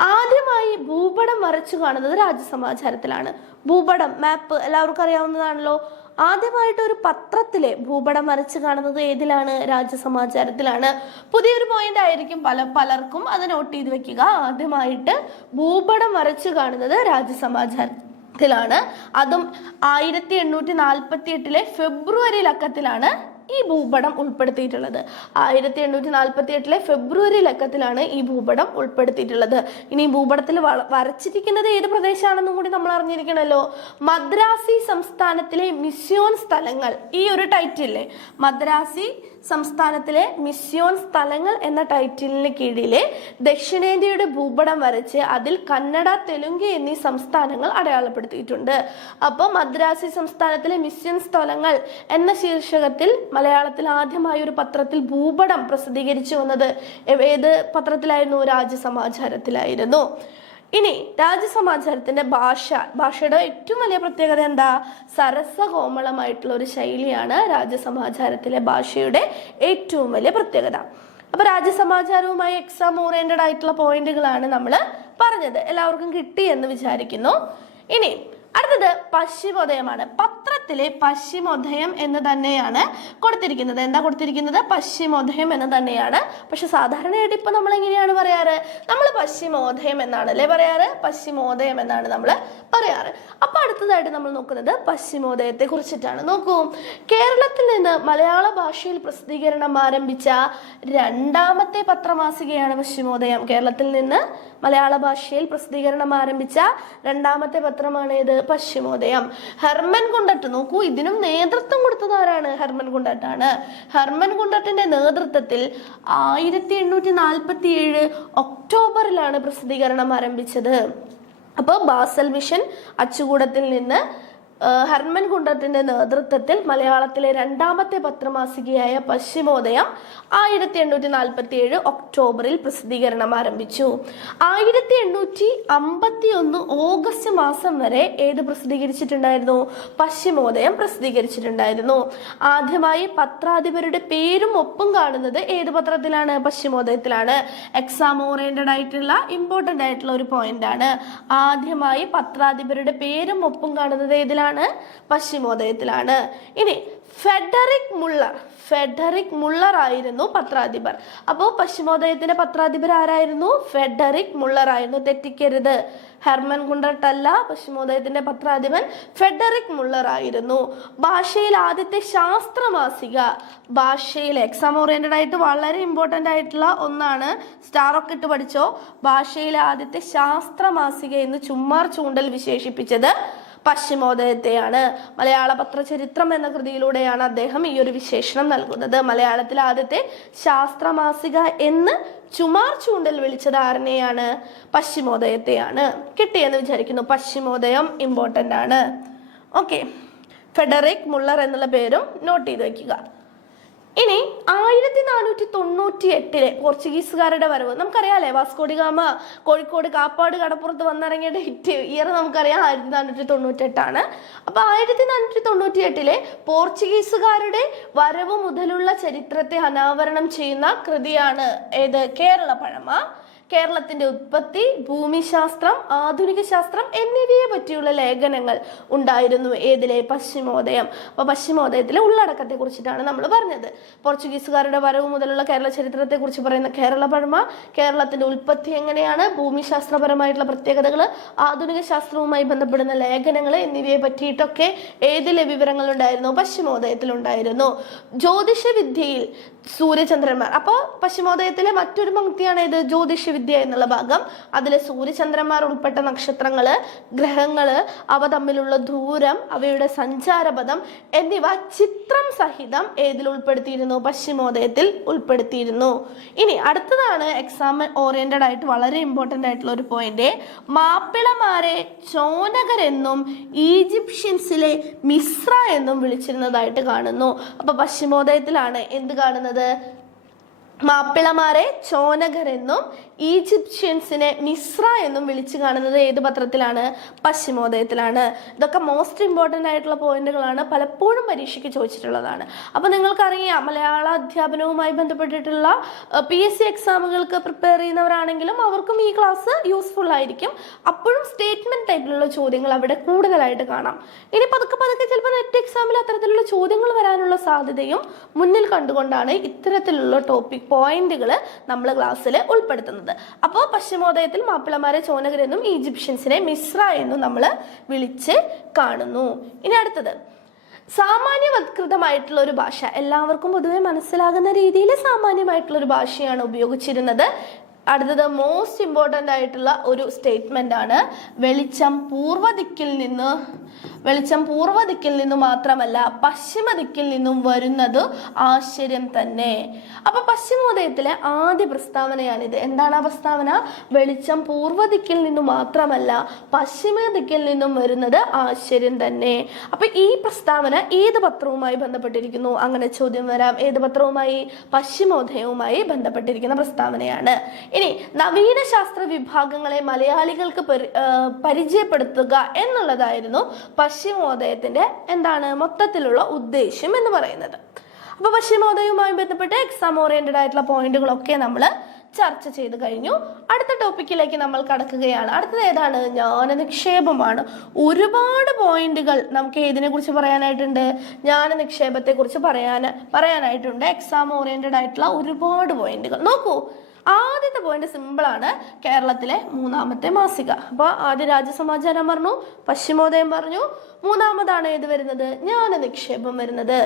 ആദ്യമായി ഭൂപടം വരച്ചു കാണുന്നത് രാജ്യസമാചാരത്തിലാണ്. ഭൂപടം, മാപ്പ് എല്ലാവർക്കും അറിയാവുന്നതാണല്ലോ. ആദ്യമായിട്ട് ഒരു പത്രത്തിലെ ഭൂപടം വരച്ച് കാണുന്നത് ഏതിലാണ്? രാജ്യസമാചാരത്തിലാണ്. പുതിയൊരു പോയിന്റ് ആയിരിക്കും പലർക്കും, അത് നോട്ട് ചെയ്ത് വെക്കുക. ആദ്യമായിട്ട് ഭൂപടം വരച്ച് കാണുന്നത് രാജ്യസമാചാരത്തിലാണ്. അതും 1848 ഫെബ്രുവരി ലക്കത്തിലാണ് ഈ ഭൂപടം ഉൾപ്പെടുത്തിയിട്ടുള്ളത്. 1848 ഫെബ്രുവരി ലക്കത്തിലാണ് ഈ ഭൂപടം ഉൾപ്പെടുത്തിയിട്ടുള്ളത്. ഇനി ഭൂപടത്തിൽ വരച്ചിരിക്കുന്നത് ഏത് പ്രദേശമാണെന്നും കൂടി നമ്മൾ അറിഞ്ഞിരിക്കണമല്ലോ. മദ്രാസി സംസ്ഥാനത്തിലെ മിസ്യോൺ സ്ഥലങ്ങൾ, ഈ ഒരു ടൈറ്റിലെ മദ്രാസി സംസ്ഥാനത്തിലെ മിസ്യോൺ സ്ഥലങ്ങൾ എന്ന ടൈറ്റിലിന് കീഴിലെ ദക്ഷിണേന്ത്യയുടെ ഭൂപടം വരച്ച് അതിൽ കന്നഡ, തെലുങ്ക് എന്നീ സംസ്ഥാനങ്ങൾ അടയാളപ്പെടുത്തിയിട്ടുണ്ട്. അപ്പോൾ മദ്രാസി സംസ്ഥാനത്തിലെ മിസ്യോൺ സ്ഥലങ്ങൾ എന്ന ശീർഷകത്തിൽ മലയാളത്തിൽ ആദ്യമായി ഒരു പത്രത്തിൽ ഭൂപടം പ്രസിദ്ധീകരിച്ചു വന്നത് ഏത് പത്രത്തിലായിരുന്നു? രാജ്യസമാചാരത്തിലായിരുന്നു. ഇനി രാജ്യസമാചാരത്തിന്റെ ഭാഷയുടെ ഏറ്റവും വലിയ പ്രത്യേകത എന്താ? സരസകോമളമായിട്ടുള്ള ഒരു ശൈലിയാണ് രാജ്യസമാചാരത്തിലെ ഭാഷയുടെ ഏറ്റവും വലിയ പ്രത്യേകത. അപ്പൊ രാജ്യസമാചാരവുമായി എക്സാം ഓറിയന്റഡ് ആയിട്ടുള്ള പോയിന്റുകളാണ് നമ്മൾ പറഞ്ഞത്. എല്ലാവർക്കും കിട്ടി എന്ന് വിചാരിക്കുന്നു. ഇനി അടുത്തത് പശ്ചിമോദയമാണ്. പത്രത്തിൽ കേരളത്തിലെ പശ്ചിമോദയം എന്ന് തന്നെയാണ് കൊടുത്തിരിക്കുന്നത്. എന്താ കൊടുത്തിരിക്കുന്നത്? പശ്ചിമോദയം എന്ന് തന്നെയാണ്. പക്ഷെ സാധാരണയായിട്ട് ഇപ്പൊ നമ്മൾ എങ്ങനെയാണ് പറയാറ്? നമ്മൾ പശ്ചിമോദയം എന്നാണ് അല്ലേ പറയാറ്? പശ്ചിമോദയം എന്നാണ് നമ്മൾ പറയാറ്. അപ്പൊ അടുത്തതായിട്ട് നമ്മൾ നോക്കുന്നത് പശ്ചിമോദയത്തെ കുറിച്ചിട്ടാണ്. നോക്കൂ, കേരളത്തിൽ നിന്ന് മലയാള ഭാഷയിൽ പ്രസിദ്ധീകരണം ആരംഭിച്ച രണ്ടാമത്തെ പത്രമാസികയാണ് പശ്ചിമോദയം. കേരളത്തിൽ നിന്ന് മലയാള ഭാഷയിൽ പ്രസിദ്ധീകരണം ആരംഭിച്ച രണ്ടാമത്തെ പത്രമാണ് ഇത്? പശ്ചിമോദയം. ഹെർമൻ ഗുണ്ടട്ട്, നോക്കൂ, ഇതിനും നേതൃത്വം കൊടുത്തത് ആരാണ്? ഹെർമൻ ഗുണ്ടട്ടാണ്. ഹെർമൻ ഗുണ്ടട്ടിന്റെ നേതൃത്വത്തിൽ 1847 ഒക്ടോബറിലാണ് പ്രസിദ്ധീകരണം ആരംഭിച്ചത്. അപ്പോൾ ബാസൽ മിഷൻ അച്ചുകൂടത്തിൽ നിന്ന് ഹെർമൻ ഗുണ്ടട്ടിന്റെ നേതൃത്വത്തിൽ മലയാളത്തിലെ രണ്ടാമത്തെ പത്രമാസികയായ പശ്ചിമോദയം 1847 ഒക്ടോബറിൽ പ്രസിദ്ധീകരണം ആരംഭിച്ചു. 1851 ഓഗസ്റ്റ് മാസം വരെ ഏത് പ്രസിദ്ധീകരിച്ചിട്ടുണ്ടായിരുന്നു? പശ്ചിമോദയം പ്രസിദ്ധീകരിച്ചിട്ടുണ്ടായിരുന്നു. ആദ്യമായി പത്രാധിപരുടെ പേരും ഒപ്പും കാണുന്നത് ഏത് പത്രത്തിലാണ്? പശ്ചിമോദയത്തിലാണ്. എക്സാം ഓറിയന്റഡ് ആയിട്ടുള്ള ഇമ്പോർട്ടന്റ് ആയിട്ടുള്ള ഒരു പോയിന്റ് ആണ്. ആദ്യമായി പത്രാധിപരുടെ പേരും ഒപ്പും കാണുന്നത് ഏതിലാണ്? പശ്ചിമോദയത്തിലാണ്. ഇനി ഫെഡറിക് മുള്ളർ ആയിരുന്നു പത്രാധിപർ. അപ്പോൾ പശ്ചിമോദയത്തിന്റെ പത്രാധിപർ ആരായിരുന്നു? ഫെഡറിക് മുള്ളർ ആയിരുന്നു. തെറ്റിക്കരുത്, ഹെർമൻ ഗുണ്ടട്ടല്ല പശ്ചിമോദയത്തിന്റെ പത്രാധിപൻ, ഫെഡറിക് മുള്ളർ ആയിരുന്നു. ഭാഷയിൽ ആദ്യത്തെ ശാസ്ത്രമാസിക, ഭാഷയിൽ എക്സാം ഓറിയന്റഡ് ആയിട്ട് വളരെ ഇമ്പോർട്ടന്റ് ആയിട്ടുള്ള ഒന്നാണ്, സ്റ്റാർ ഒക്കെ ഇട്ട് പഠിച്ചോ. ഭാഷയിലെ ആദ്യത്തെ ശാസ്ത്രമാസിക എന്ന് ചുമ്മാർ ചൂണ്ടൽ വിശേഷിപ്പിച്ചത് പശ്ചിമോദയത്തെയാണ്. മലയാള പത്രചരിത്രം എന്ന കൃതിയിലൂടെയാണ് അദ്ദേഹം ഈ ഒരു വിശേഷണം നൽകുന്നത്. മലയാളത്തിലെ ആദ്യത്തെ ശാസ്ത്രമാസിക എന്ന് ചുമാർ ചൂണ്ടൽ വിളിച്ചത് ആരനെയാണ്? പശ്ചിമോദയത്തെയാണ്. കിട്ടിയെന്ന് വിചാരിക്കുന്നു. പശ്ചിമോദയം ഇമ്പോർട്ടൻ്റ് ആണ്. ഓക്കെ, ഫെഡറിക് മുള്ളർ എന്നുള്ള പേരും നോട്ട് ചെയ്ത് വെക്കുക. ഇനി 1498 പോർച്ചുഗീസുകാരുടെ വരവ് നമുക്കറിയാലേ. വാസ്കോഡിഗാമ കോഴിക്കോട് കാപ്പാട് കടപ്പുറത്ത് വന്നിറങ്ങിയ ഡേറ്റ് ഇയർ നമുക്കറിയാം, 1498 അപ്പൊ 1498 പോർച്ചുഗീസുകാരുടെ വരവ് മുതലുള്ള ചരിത്രത്തെ അനാവരണം ചെയ്യുന്ന കൃതിയാണ് ഏത്? കേരള പഴമ. കേരളത്തിന്റെ ഉത്പത്തി, ഭൂമിശാസ്ത്രം, ആധുനിക ശാസ്ത്രം എന്നിവയെ പറ്റിയുള്ള ലേഖനങ്ങൾ ഉണ്ടായിരുന്നു ഏതിലെ? പശ്ചിമോദയം. അപ്പൊ പശ്ചിമോദയത്തിലെ ഉള്ളടക്കത്തെ കുറിച്ചിട്ടാണ് നമ്മൾ പറഞ്ഞത്. പോർച്ചുഗീസുകാരുടെ വരവ് മുതലുള്ള കേരള ചരിത്രത്തെ കുറിച്ച് പറയുന്ന കേരള പഴമ, കേരളത്തിന്റെ ഉൽപ്പത്തി എങ്ങനെയാണ്, ഭൂമിശാസ്ത്രപരമായിട്ടുള്ള പ്രത്യേകതകൾ, ആധുനിക ശാസ്ത്രവുമായി ബന്ധപ്പെടുന്ന ലേഖനങ്ങൾ എന്നിവയെ പറ്റിയിട്ടൊക്കെ ഏതിലെ വിവരങ്ങൾ ഉണ്ടായിരുന്നു? പശ്ചിമോദയത്തിൽ ഉണ്ടായിരുന്നു. ജ്യോതിഷ വിദ്യയിൽ സൂര്യചന്ദ്രന്മാർ. അപ്പോൾ പശ്ചിമോദയത്തിലെ മറ്റൊരു പങ്ക്തിയാണ് ഇത്? ജ്യോതിഷ വിദ്യ എന്നുള്ള ഭാഗം. അതിലെ സൂര്യചന്ദ്രന്മാർ ഉൾപ്പെട്ട നക്ഷത്രങ്ങള്, ഗ്രഹങ്ങള്, അവ തമ്മിലുള്ള ദൂരം, അവയുടെ സഞ്ചാരപഥം എന്നിവ ചിത്രം സഹിതം ഏതിൽ ഉൾപ്പെടുത്തിയിരുന്നു? പശ്ചിമോദയത്തിൽ ഉൾപ്പെടുത്തിയിരുന്നു. ഇനി അടുത്തതാണ് എക്സാം ഓറിയന്റഡ് ആയിട്ട് വളരെ ഇമ്പോർട്ടന്റ് ആയിട്ടുള്ള ഒരു പോയിന്റ്. മാപ്പിളമാരെ ചോനകരെന്നും ഈജിപ്ഷ്യൻസിലെ മിസ്ര എന്നും വിളിച്ചിരുന്നതായിട്ട് കാണുന്നു. അപ്പൊ പശ്ചിമോദയത്തിലാണ് എന്ത് കാണുന്നത്? മാപ്പിളമാരെ ചോനകരെന്നും ഈജിപ്ഷ്യൻസിനെ മിസ്ര എന്നും വിളിച്ചു കാണുന്നത് ഏത് പത്രത്തിലാണ്? പശ്ചിമോദയത്തിലാണ്. ഇതൊക്കെ മോസ്റ്റ് ഇമ്പോർട്ടൻ്റ് ആയിട്ടുള്ള പോയിന്റുകളാണ്, പലപ്പോഴും പരീക്ഷയ്ക്ക് ചോദിച്ചിട്ടുള്ളതാണ്. അപ്പോൾ നിങ്ങൾക്കറിയാം, മലയാള അധ്യാപനവുമായി ബന്ധപ്പെട്ടിട്ടുള്ള PSC എക്സാമുകൾക്ക് പ്രിപ്പയർ ചെയ്യുന്നവരാണെങ്കിലും അവർക്കും ഈ ക്ലാസ് യൂസ്ഫുൾ ആയിരിക്കും. അപ്പോഴും സ്റ്റേറ്റ്മെന്റ് ടൈപ്പിലുള്ള ചോദ്യങ്ങൾ അവിടെ കൂടുതലായിട്ട് കാണാം. ഇനി പതുക്കെ ചിലപ്പോൾ നെറ്റ് എക്സാമിൽ അത്തരത്തിലുള്ള ചോദ്യങ്ങൾ വരാനുള്ള സാധ്യതയും മുന്നിൽ കണ്ടുകൊണ്ടാണ് ഇത്തരത്തിലുള്ള ടോപ്പിക് പോയിന്റുകൾ നമ്മൾ ക്ലാസ്സിൽ ഉൾപ്പെടുത്തുന്നത്. അപ്പോൾ പശ്ചിമോദയത്തിൽ മാപ്പിളമാരെ ചോനകരെന്നും ഈജിപ്ഷ്യൻസിനെ മിസ്ര എന്നും നമ്മൾ വിളിച്ച് കാണുന്നു. ഇനി അടുത്തത് സാമാന്യവത്കൃതമായിട്ടുള്ള ഒരു ഭാഷ, എല്ലാവർക്കും പൊതുവെ മനസ്സിലാകുന്ന രീതിയിൽ സാമാന്യമായിട്ടുള്ള ഒരു ഭാഷയാണ് ഉപയോഗിച്ചിരുന്നത്. അടുത്തത് മോസ്റ്റ് ഇമ്പോർട്ടൻ്റ് ആയിട്ടുള്ള ഒരു സ്റ്റേറ്റ്മെന്റ് ആണ്. വെളിച്ചം പൂർവ്വദിക്കിൽ നിന്ന് മാത്രമല്ല പശ്ചിമ ദിക്കിൽ നിന്നും വരുന്നത് ആശ്ചര്യം തന്നെ. അപ്പൊ പശ്ചിമോദയത്തിലെ ആദ്യ പ്രസ്താവനയാണിത്. എന്താണ് ആ പ്രസ്താവന? വെളിച്ചം പൂർവ്വദിക്കിൽ നിന്നും മാത്രമല്ല പശ്ചിമ ദിക്കിൽ നിന്നും വരുന്നത് ആശ്ചര്യം തന്നെ. അപ്പൊ ഈ പ്രസ്താവന ഏത് പത്രവുമായി ബന്ധപ്പെട്ടിരിക്കുന്നു? അങ്ങനെ ചോദ്യം വരാം. ഏത് പത്രവുമായി? പശ്ചിമോദയവുമായി ബന്ധപ്പെട്ടിരിക്കുന്ന പ്രസ്താവനയാണ്. ഇനി നവീന ശാസ്ത്ര വിഭാഗങ്ങളെ മലയാളികൾക്ക് പരിചയപ്പെടുത്തുക എന്നുള്ളതായിരുന്നു പശ്ചിമോദയത്തിന്റെ എന്താണ് മൊത്തത്തിലുള്ള ഉദ്ദേശ്യം എന്ന് പറയുന്നത്. അപ്പൊ പശ്ചിമോദയവുമായി ബന്ധപ്പെട്ട് എക്സാം ഓറിയന്റഡ് ആയിട്ടുള്ള പോയിന്റുകളൊക്കെ നമ്മൾ ചർച്ച ചെയ്ത് കഴിഞ്ഞു. അടുത്ത ടോപ്പിക്കിലേക്ക് നമ്മൾ കടക്കുകയാണ്. അടുത്തത് ഏതാണ്? ജ്ഞാന നിക്ഷേപമാണ്. ഒരുപാട് പോയിന്റുകൾ നമുക്ക് ഏതിനെ കുറിച്ച് പറയാനായിട്ടുണ്ട്? ജ്ഞാന നിക്ഷേപത്തെ കുറിച്ച് പറയാനായിട്ടുണ്ട്. എക്സാം ഓറിയന്റഡ് ആയിട്ടുള്ള ഒരുപാട് പോയിന്റുകൾ. നോക്കൂ, ആദ്യത്തെ പോയിന്റ് സിമ്പിളാണ്. കേരളത്തിലെ 3ാമത്തെ മാസിക. അപ്പൊ ആദ്യം രാജ്യസമാചാരം പറഞ്ഞു, പശ്ചിമോദയം പറഞ്ഞു, 3ാമതാണ് ഏത് വരുന്നത്? ജ്ഞാന നിക്ഷേപം വരുന്നത്.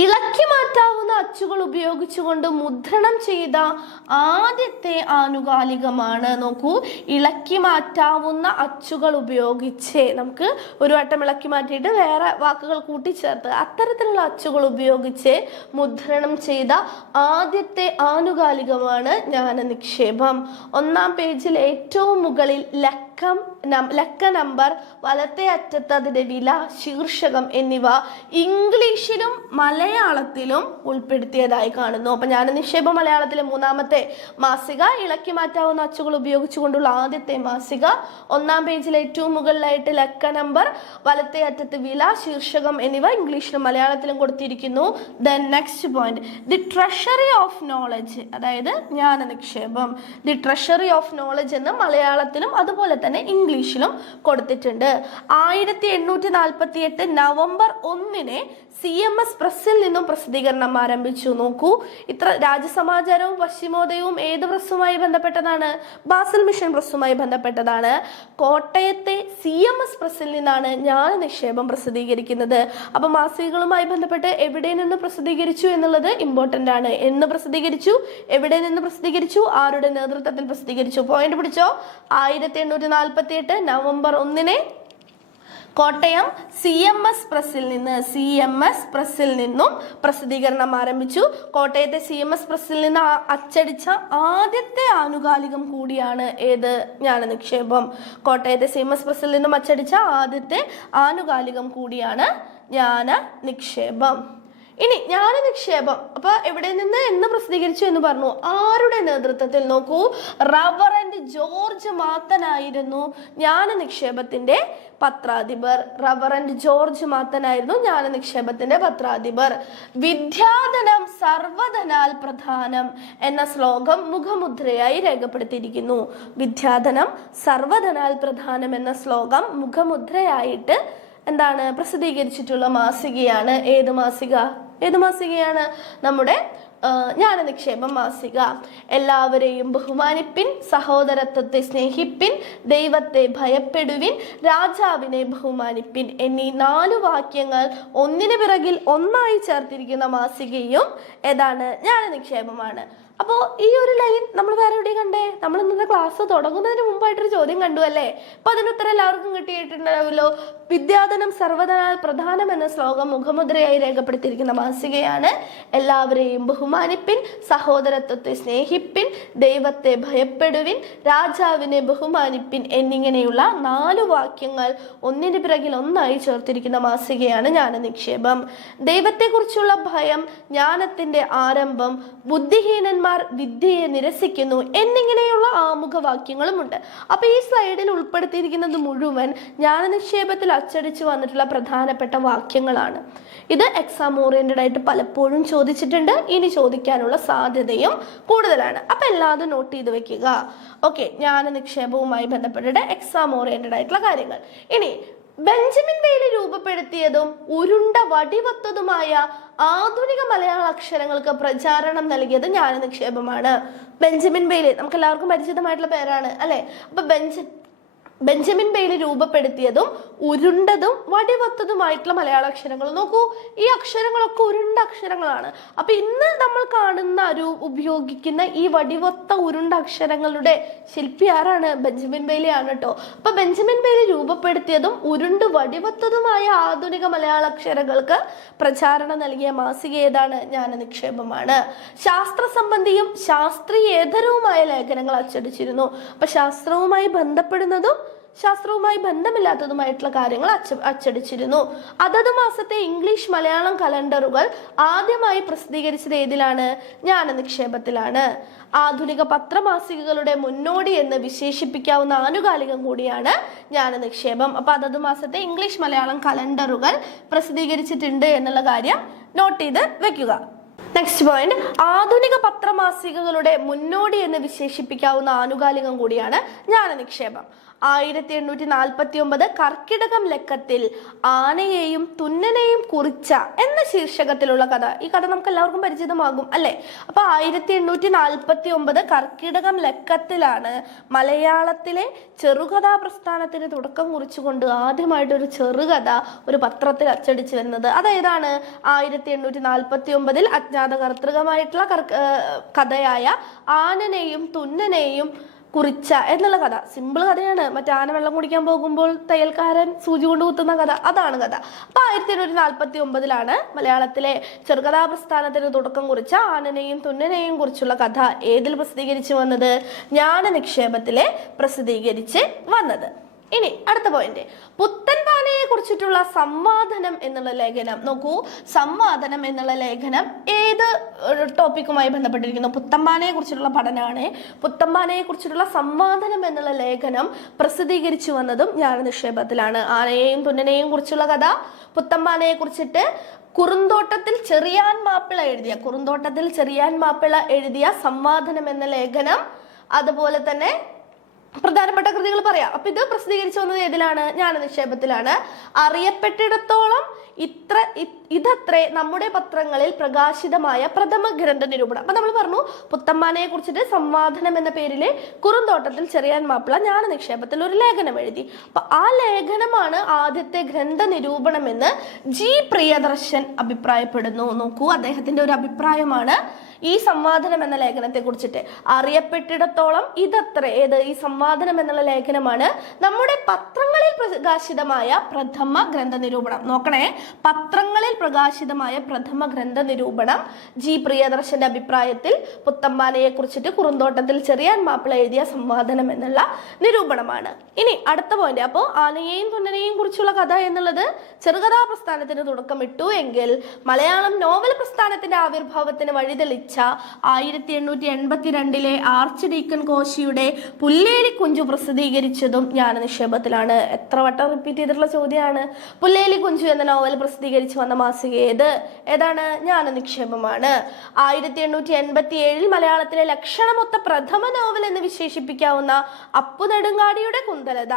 ഇളക്കി മാറ്റാവുന്ന അച്ചുകൾ ഉപയോഗിച്ചുകൊണ്ട് മുദ്രണം ചെയ്ത ആദ്യത്തെ ആനുകാലികമാണ്. നോക്കൂ, ഇളക്കി മാറ്റാവുന്ന അച്ചുകൾ ഉപയോഗിച്ച് നമുക്ക് ഒരു വട്ടം ഇളക്കി മാറ്റിയിട്ട് വേറെ വാക്കുകൾ കൂട്ടിച്ചേർത്ത് അത്തരത്തിലുള്ള അച്ചുകൾ ഉപയോഗിച്ച് മുദ്രണം ചെയ്ത ആദ്യത്തെ ആനുകാലികമാണ് ജ്ഞാന നിക്ഷേപം. 1-ാം പേജിൽ ഏറ്റവും മുകളിൽ ലക്ക നമ്പർ, വലത്തെ അറ്റത്ത് അതിന്റെ വില, ശീർഷകം എന്നിവ ഇംഗ്ലീഷിലും മലയാളത്തിലും ഉൾപ്പെടുത്തിയതായി കാണുന്നു. അപ്പൊ ജ്ഞാന നിക്ഷേപം മലയാളത്തിലെ 3ാമത്തെ മാസിക, ഇളക്കി മാറ്റാവുന്ന അച്ചുകൾ ഉപയോഗിച്ചുകൊണ്ടുള്ള ആദ്യത്തെ മാസിക. 1-ാം പേജിൽ ഏറ്റവും മുകളിലായിട്ട് ലക്ക നമ്പർ, വലത്തെ അറ്റത്ത് വില, ശീർഷകം എന്നിവ ഇംഗ്ലീഷിലും മലയാളത്തിലും കൊടുത്തിരിക്കുന്നു. Then next point, the treasury of knowledge, അതായത് ജ്ഞാന നിക്ഷേപം. ദി ട്രഷറി ഓഫ് നോളജ് എന്ന് മലയാളത്തിലും അതുപോലെ തന്നെ ഇംഗ്ലീഷിലും കൊടുത്തിട്ടുണ്ട്. 1848 നവംബർ 1 CMS പ്രസ്സിൽ നിന്നും പ്രസിദ്ധീകരണം ആരംഭിച്ചു. നോക്കൂ, ഇത്ര രാജ്യസമാചാരവും പശ്ചിമോദയവും ഏത് പ്രസ്സുമായി ബന്ധപ്പെട്ടതാണ്? ബാസൽ മിഷൻ പ്രസ്സുമായി ബന്ധപ്പെട്ടതാണ്. കോട്ടയത്തെ CMS പ്രസ്സിൽ നിന്നാണ് ജ്ഞാന നിക്ഷേപം പ്രസിദ്ധീകരിക്കുന്നത്. അപ്പൊ മാസികകളുമായി ബന്ധപ്പെട്ട് എവിടെ നിന്ന് പ്രസിദ്ധീകരിച്ചു എന്നുള്ളത് ഇമ്പോർട്ടന്റ് ആണ്. എന്ന് പ്രസിദ്ധീകരിച്ചു, എവിടെ നിന്ന് പ്രസിദ്ധീകരിച്ചു, ആരുടെ നേതൃത്വത്തിൽ പ്രസിദ്ധീകരിച്ചു? പോയിന്റ് പിടിച്ചോ. 1848 നവംബർ 1 കോട്ടയം CMS പ്രസ്സിൽ നിന്നും പ്രസിദ്ധീകരണം ആരംഭിച്ചു. കോട്ടയത്തെ CMS പ്രസ്സിൽ നിന്ന് അച്ചടിച്ച ആദ്യത്തെ ആനുകാലികം കൂടിയാണ് ഏത്? ജ്ഞാന നിക്ഷേപം. കോട്ടയത്തെ CMS പ്രസ്സിൽ നിന്നും അച്ചടിച്ച ആദ്യത്തെ ആനുകാലികം കൂടിയാണ് ജ്ഞാന നിക്ഷേപം. ഇനി ജ്ഞാന നിക്ഷേപം അപ്പൊ എവിടെ നിന്ന് എന്ന് പ്രസിദ്ധീകരിച്ചു എന്ന് പറഞ്ഞു. ആരുടെ നേതൃത്വത്തിൽ? നോക്കൂ, റവറന്റ് ജോർജ് മാത്തനായിരുന്നു ജ്ഞാന നിക്ഷേപത്തിന്റെ പത്രാധിപർ. റവറന്റ് ജോർജ് മാത്തനായിരുന്നു ജ്ഞാന നിക്ഷേപത്തിന്റെ പത്രാധിപർ. വിദ്യാധനം സർവധനാൽ പ്രധാനം എന്ന ശ്ലോകം മുഖമുദ്രയായി രേഖപ്പെടുത്തിയിരിക്കുന്നു. വിദ്യാധനം സർവധനാൽ പ്രധാനം എന്ന ശ്ലോകം മുഖമുദ്രയായിട്ട് എന്താണ് പ്രസിദ്ധീകരിച്ചിട്ടുള്ള മാസികയാണ് ഏത് മാസിക? നമ്മുടെ ജ്ഞാന നിക്ഷേപം മാസിക. എല്ലാവരെയും ബഹുമാനിപ്പിൻ, സഹോദരത്വത്തെ സ്നേഹിപ്പിൻ, ദൈവത്തെ ഭയപ്പെടുവിൻ, രാജാവിനെ ബഹുമാനിപ്പിൻ എന്നീ 4 വാക്യങ്ങൾ ഒന്നിനു പിറകിൽ ഒന്നായി ചേർത്തിരിക്കുന്ന മാസികയും ഏതാണ്? ജ്ഞാന നിക്ഷേപമാണ്. അപ്പോൾ ഈ ഒരു ലൈൻ നമ്മൾ വേറെ എവിടെ കണ്ടേ? നമ്മൾ ഇന്നത്തെ ക്ലാസ് തുടങ്ങുന്നതിന് മുമ്പായിട്ടൊരു ചോദ്യം കണ്ടു അല്ലേ? അപ്പൊ അതിനുത്തരം എല്ലാവർക്കും കിട്ടിയിട്ടുണ്ടാവുമല്ലോ. വിദ്യാധനം സർവധനാൽ പ്രധാനം എന്ന ശ്ലോകം മുഖമുദ്രയായി രേഖപ്പെടുത്തിയിരിക്കുന്ന മാസികയാണ് എല്ലാവരെയും ബഹുമാനിപ്പിൻ, സഹോദരത്വത്തെ സ്നേഹിപ്പിൻ, ദൈവത്തെ ഭയപ്പെടുവിൻ, രാജാവിനെ ബഹുമാനിപ്പിൻ എന്നിങ്ങനെയുള്ള 4 വാക്യങ്ങൾ ഒന്നിനു പിറകിൽ ഒന്നായി ചേർത്തിരിക്കുന്ന മാസികയാണ് ജ്ഞാന നിക്ഷേപം. ദൈവത്തെക്കുറിച്ചുള്ള ഭയം ജ്ഞാനത്തിന്റെ ആരംഭം, ബുദ്ധിഹീനന്മാർ വിദ്യയെ നിരസിക്കുന്നു എന്നിങ്ങനെയുള്ള ആമുഖവാക്യങ്ങളുമുണ്ട്. അപ്പൊ ഈ സ്ലൈഡിൽ ഉൾപ്പെടുത്തിയിരിക്കുന്നത് മുഴുവൻ ജ്ഞാന നിക്ഷേപത്തിൽ അച്ചടിച്ചു വന്നിട്ടുള്ള പ്രധാനപ്പെട്ട വാക്യങ്ങളാണ്. ഇത് എക്സാം ഓറിയന്റഡ് ആയിട്ട് പലപ്പോഴും ചോദിച്ചിട്ടുണ്ട്, ഇനി ചോദിക്കാനുള്ള സാധ്യതയും കൂടുതലാണ്. അപ്പൊ എല്ലാതും നോട്ട് ചെയ്ത് വെക്കുക. ഓക്കെ, ജ്ഞാന നിക്ഷേപവുമായി ബന്ധപ്പെട്ടിട്ട് എക്സാം ഓറിയന്റഡ് ആയിട്ടുള്ള കാര്യങ്ങൾ. ഇനി ബെഞ്ചമിൻ ബെയ്ലി രൂപപ്പെടുത്തിയതും ഉരുണ്ട വടിവത്തതുമായ ആധുനിക മലയാള അക്ഷരങ്ങൾക്ക് പ്രചാരണം നൽകിയത് ജ്ഞാന നിക്ഷേപമാണ്. ബെഞ്ചമിൻ ബെയ്ലി നമുക്ക് എല്ലാവർക്കും പരിചിതമായിട്ടുള്ള പേരാണ് അല്ലെ? അപ്പൊ ബെഞ്ചമിൻ ബെയ്ലി രൂപപ്പെടുത്തിയതും ഉരുണ്ടതും വടിവത്തതുമായിട്ടുള്ള മലയാള അക്ഷരങ്ങൾ. നോക്കൂ, ഈ അക്ഷരങ്ങളൊക്കെ ഉരുണ്ട അക്ഷരങ്ങളാണ്. അപ്പൊ ഇന്ന് നമ്മൾ കാണുന്ന ഉപയോഗിക്കുന്ന ഈ വടിവത്ത ഉരുണ്ട അക്ഷരങ്ങളുടെ ശില്പി ആരാണ്? ബെഞ്ചമിൻ ബെയ്ലി ആണ് കേട്ടോ. അപ്പൊ ബെഞ്ചമിൻ ബെയ്ലി രൂപപ്പെടുത്തിയതും ഉരുണ്ട് വടിവത്തതുമായ ആധുനിക മലയാള അക്ഷരങ്ങൾക്ക് പ്രചാരണം നൽകിയ മാസിക ഏതാണ്? ജ്ഞാന നിക്ഷേപമാണ്. ശാസ്ത്ര സംബന്ധിയും ശാസ്ത്രീയേതരവുമായ ലേഖനങ്ങൾ അച്ചടിച്ചിരുന്നു. അപ്പൊ ശാസ്ത്രവുമായി ബന്ധപ്പെടുന്നതും ശാസ്ത്രവുമായി ബന്ധമില്ലാത്തതുമായിട്ടുള്ള കാര്യങ്ങൾ അച്ചടിച്ചിരുന്നു. അതത് മാസത്തെ ഇംഗ്ലീഷ് മലയാളം കലണ്ടറുകൾ ആദ്യമായി പ്രസിദ്ധീകരിച്ചത് ഏതിലാണ്? ജ്ഞാന നിക്ഷേപത്തിലാണ്. ആധുനിക പത്രമാസികകളുടെ മുന്നോടി എന്ന് വിശേഷിപ്പിക്കാവുന്ന ആനുകാലികം കൂടിയാണ് ജ്ഞാന നിക്ഷേപം. അപ്പൊ അതത് മാസത്തെ ഇംഗ്ലീഷ് മലയാളം കലണ്ടറുകൾ പ്രസിദ്ധീകരിച്ചിട്ടുണ്ട് എന്നുള്ള കാര്യം നോട്ട് ചെയ്ത് വെക്കുക. നെക്സ്റ്റ് പോയിന്റ്, ആധുനിക പത്രമാസികകളുടെ മുന്നോടി എന്ന് വിശേഷിപ്പിക്കാവുന്ന ആനുകാലികം കൂടിയാണ് ജ്ഞാനനിക്ഷേപം. 1849 കർക്കിടകം ലക്കത്തിൽ ആനയെയും തുന്നനെയും കുറിച്ച എന്ന ശീർഷകത്തിലുള്ള കഥ. ഈ കഥ നമുക്ക് എല്ലാവർക്കും പരിചിതമാകും അല്ലെ? അപ്പൊ 1849 കർക്കിടകം ലക്കത്തിലാണ് മലയാളത്തിലെ ചെറുകഥാ പ്രസ്ഥാനത്തിന് തുടക്കം കുറിച്ചുകൊണ്ട് ആദ്യമായിട്ട് ഒരു ചെറുകഥ ഒരു പത്രത്തിൽ അച്ചടിച്ചു വരുന്നത്. അതേതാണ്? 1849 അജ്ഞാത കർത്തൃകമായിട്ടുള്ള കഥയായ ആനനെയും തുന്നനെയും കുറിച്ച എന്നുള്ള കഥ. സിമ്പിൾ കഥയാണ്. മറ്റേ ആന വെള്ളം കുടിക്കാൻ പോകുമ്പോൾ തയ്യൽക്കാരൻ സൂചി കൊണ്ട് കുത്തുന്ന കഥ, അതാണ് കഥ. അപ്പൊ 1849 മലയാളത്തിലെ ചെറുകഥാ പ്രസ്ഥാനത്തിന് തുടക്കം കുറിച്ച ആനനെയും തുന്നനെയും കുറിച്ചുള്ള കഥ ഏതിൽ പ്രസിദ്ധീകരിച്ചു വന്നത്? ജ്ഞാനനിക്ഷേപത്തിലെ പ്രസിദ്ധീകരിച്ച് വന്നത്. ഇനി അടുത്ത പോയിന്റ്, പുത്തൻപാനയെ കുറിച്ചിട്ടുള്ള സംവാദനം എന്നുള്ള ലേഖനം. നോക്കൂ, സംവാദനം എന്നുള്ള ലേഖനം ഏത് ടോപ്പിക്കുമായി ബന്ധപ്പെട്ടിരിക്കുന്നു? പുത്തൻപാനയെ കുറിച്ചിട്ടുള്ള പഠനമാണ്. പുത്തൻപാനയെ കുറിച്ചിട്ടുള്ള സംവാദനം എന്നുള്ള ലേഖനം പ്രസിദ്ധീകരിച്ചു വന്നതും ജ്ഞാനനിക്ഷേപത്തിലാണ്. ആനയെയും തുന്നനെയും കുറിച്ചുള്ള കഥ, പുത്തൻപാനയെ കുറിച്ചിട്ട് കുറുന്തോട്ടത്തിൽ ചെറിയാൻ മാപ്പിള എഴുതിയ സംവാദനം എന്ന ലേഖനം, അതുപോലെ തന്നെ പ്രധാനപ്പെട്ട കൃതികൾ പറയാം. അപ്പൊ ഇത് പ്രസിദ്ധീകരിച്ചു വന്നത് ഏതിലാണ്? ജ്ഞാനനിക്ഷേപത്തിലാണ്. അറിയപ്പെട്ടിടത്തോളം ഇതത്രേ നമ്മുടെ പത്രങ്ങളിൽ പ്രകാശിതമായ പ്രഥമ ഗ്രന്ഥ നിരൂപണം. അപ്പൊ നമ്മൾ പറഞ്ഞു, പുത്തമ്പാനയെ കുറിച്ചിട്ട് സംവാദനം എന്ന പേരില് കുറുന്തോട്ടത്തിൽ ചെറിയാൻ മാപ്പിള ജ്ഞാനനിക്ഷേപത്തിൽ ഒരു ലേഖനം എഴുതി. അപ്പൊ ആ ലേഖനമാണ് ആദ്യത്തെ ഗ്രന്ഥ നിരൂപണം എന്ന് ജി പ്രിയദർശൻ അഭിപ്രായപ്പെടുന്നു. നോക്കൂ, അദ്ദേഹത്തിന്റെ ഒരു അഭിപ്രായമാണ് ഈ സംവാദനം എന്ന ലേഖനത്തെ കുറിച്ചിട്ട്. അറിയപ്പെട്ടിടത്തോളം ഈ സംവാദനം എന്നുള്ള ലേഖനമാണ് നമ്മുടെ പത്രങ്ങളിൽ പ്രകാശിതമായ പ്രഥമ ഗ്രന്ഥ നിരൂപണം. നോക്കണേ, പത്രങ്ങളിൽ പ്രകാശിതമായ പ്രഥമ ഗ്രന്ഥ നിരൂപണം ജി പ്രിയദർശന്റെ അഭിപ്രായത്തിൽ പുത്തമ്പാനയെ കുറിച്ചിട്ട് കുറുന്തോട്ടത്തിൽ ചെറിയാൻ മാപ്പിള എഴുതിയ സംവാദനം എന്നുള്ള നിരൂപണമാണ്. ഇനി അടുത്ത പോയിന്റ്, അപ്പോൾ ആനയെയും തുന്നനെയും കുറിച്ചുള്ള കഥ എന്നുള്ളത് ചെറുകഥാ പ്രസ്ഥാനത്തിന് തുടക്കമിട്ടു എങ്കിൽ മലയാളം നോവൽ പ്രസ്ഥാനത്തിന്റെ ആവിർഭാവത്തിന് വഴിതെളിച്ച 1882 ആർച്ച് ഡീക്കൺ കോശിയുടെ പുല്ലേലി കുഞ്ചു പ്രസിദ്ധീകരിച്ചതും ജ്ഞാനനിക്ഷേപത്തിലാണ്. എത്ര വട്ടം റിപ്പീറ്റ് ചെയ്തിട്ടുള്ള ചോദ്യമാണ്. പുല്ലേലി കുഞ്ചു എന്ന നോവൽ പ്രസിദ്ധീകരിച്ചു വന്ന മാസിക ഏതാണ്? ജ്ഞാനനിക്ഷേപമാണ്. 1887 മലയാളത്തിലെ ലക്ഷണമൊത്ത പ്രഥമ നോവൽ എന്ന് വിശേഷിപ്പിക്കാവുന്ന അപ്പു നെടുങ്ങാടിയുടെ കുന്തലത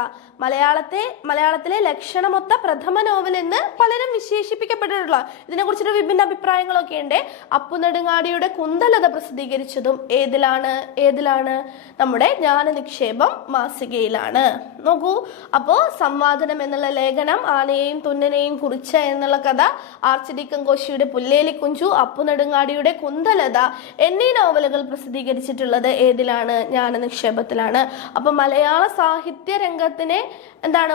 മലയാളത്തിലെ ലക്ഷണമൊത്ത പ്രഥമ നോവൽ എന്ന് പലരും വിശേഷിപ്പിക്കപ്പെട്ടിട്ടുള്ള, ഇതിനെ കുറിച്ചിട്ട് വിഭിന്ന അഭിപ്രായങ്ങളൊക്കെ ഉണ്ട്. അപ്പു നെടുങ്ങാടിയുടെ കുന്തലത പ്രസിദ്ധീകരിച്ചതും ഏതിലാണ്? നമ്മുടെ ജ്ഞാനനിക്ഷേപം മാസികയിലാണ്. നോക്കൂ, അപ്പോ സംവാദനം എന്നുള്ള ലേഖനം, ആനയെയും തുന്നനെയും കുറിച്ച എന്നുള്ള കഥ, ആർച്ച് ഡീക്കൺ കോശിയുടെ പുല്ലേലി കുഞ്ചു, അപ്പു നെടുങ്ങാടിയുടെ കുന്തലത എന്നീ നോവലുകൾ പ്രസിദ്ധീകരിച്ചിട്ടുള്ളത് ഏതിലാണ്? ജ്ഞാനനിക്ഷേപത്തിലാണ്. അപ്പൊ മലയാള സാഹിത്യ രംഗത്തിനെ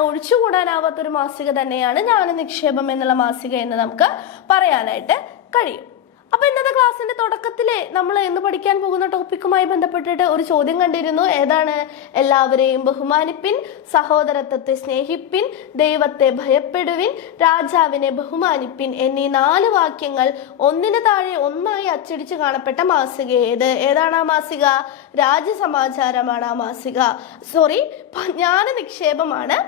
ഒഴിച്ചുകൂടാനാവാത്തൊരു മാസിക തന്നെയാണ് ജ്ഞാനനിക്ഷേപം എന്നുള്ള മാസിക എന്ന് നമുക്ക് പറയാനായിട്ട് കഴിയും. അപ്പൊ ഇന്നത്തെ ക്ലാസ്സിന്റെ തുടക്കത്തില് നമ്മൾ ഇന്ന് പഠിക്കാൻ പോകുന്ന ടോപ്പിക്കുമായി ബന്ധപ്പെട്ടിട്ട് ഒരു ചോദ്യം കണ്ടിരുന്നു. ഏതാണ്? എല്ലാവരെയും ബഹുമാനിപ്പിൻ, സഹോദരത്വത്തെ സ്നേഹിപ്പിൻ, ദൈവത്തെ ഭയപ്പെടുവിൻ, രാജാവിനെ ബഹുമാനിപ്പിൻ എന്നീ 4 വാക്യങ്ങൾ ഒന്നിന് താഴെ ഒന്നായി അച്ചടിച്ച് കാണപ്പെട്ട മാസിക ഏതാണ് ആ മാസിക? രാജ്യസമാചാരമാണ് ആ മാസിക. ജ്ഞാനനിക്ഷേപമാണ്